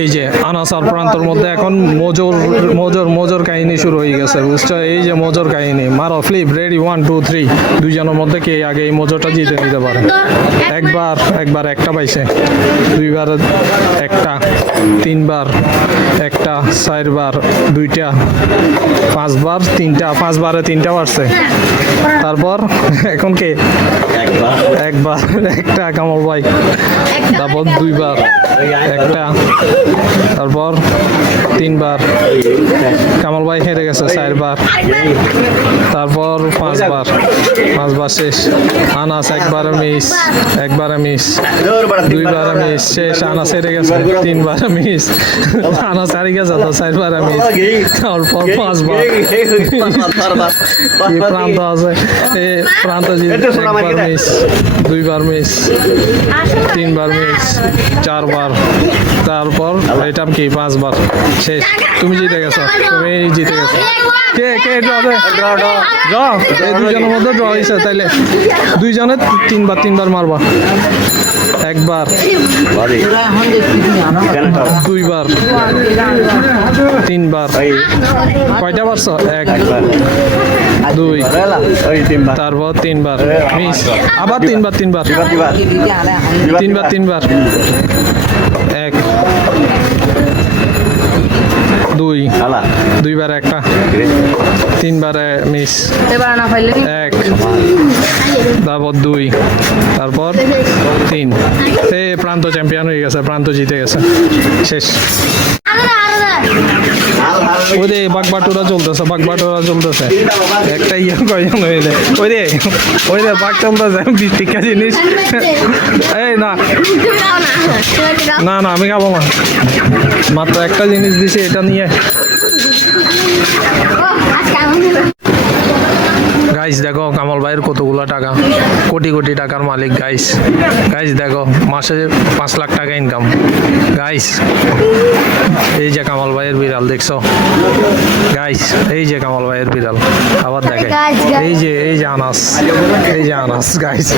এই যে আনাসার প্রান্তর মধ্যে এখন মোজর কাহিনী শুরু হয়ে গেছে, বুঝছো? এই যে মোজর কাহিনী, মারো ফ্লিপ, রেডি 1 2 3। দুইজনের মধ্যে কে আগে এই মোজরটা জিতে নিতে পারে। একবার একটা পাইছে, দুইবার একটা, তিনবার একটা, চারবার দুইটা, পাঁচবার তিনটা, পাঁচবারে তিনটা পারছে। তারপর এখন কে? একবার একটা কামল ভাই, তারপর দুইবার একটা, তারপর তিনবার কামাল ভাই হেরে গেছে, চারবার, তারপর পাঁচবার শেষ। আনাস একবারে মিস, দুইবার মিস, শেষ। আনাস হেরে গেছে, তিনবার মিস। আনাস হারি গেছে তো, চারবার মিস, তারপর পাঁচবার। প্রান্ত আছে, প্রান্ত একবার মিস, দুইবার মিস, তিনবার মিস, চারবার, তারপর এটা কি পাঁচবার শেষ। তুমি জিতে গেছো। কে ড্র? এই দুজনের মধ্যে ড্র হয়েছে, তাইলে দুইজনে তিনবার মারবা। একবার, দুইবার, তিনবার। কয়টা পারছো? এক, দুই, তারপর তিনবার মিস, আবার তিনবার এক, দুইবার একটা, তিনবারে মিস, এক, তারপর দুই, তারপর তিন। প্রান্ত চ্যাম্পিয়ন হয়ে গেছে, প্রান্ত জিতে গেছে, শেষ। ওই রে বাগবাটোরা চলতেছে, একটা কয়জন হইলে ওই রে বাঘ চলতেছে, 20 টাকা জিনিস। এই না আমি খাবো না, মাত্র একটা জিনিস দিছি, এটা নিয়ে। গাইস দেখো কামাল ভাইয়ের কতগুলা টাকা, কোটি টাকার মালিক। গাইস দেখো মাসে 5 লাখ টাকা ইনকাম। গাইস এই যে কামাল ভাইয়ের বিড়াল, দেখছো গাইস? এই যে কামাল ভাইয়ের বিড়াল, আবার দেখে এই যে আনাস গাইস।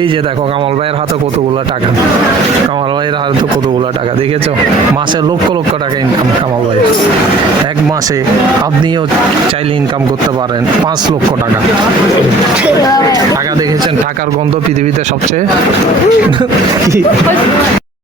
এই যে দেখো কামাল ভাইয়ের হাতে কতগুলা টাকা, দেখেছো? মাসে লক্ষ টাকা ইনকাম কামাল ভাই। এক মাসে আপনিও চাইলে ইনকাম করতে পারেন 5 লক্ষ টাকা। দেখেছেন? টাকার গন্ধ পৃথিবীতে সবচেয়ে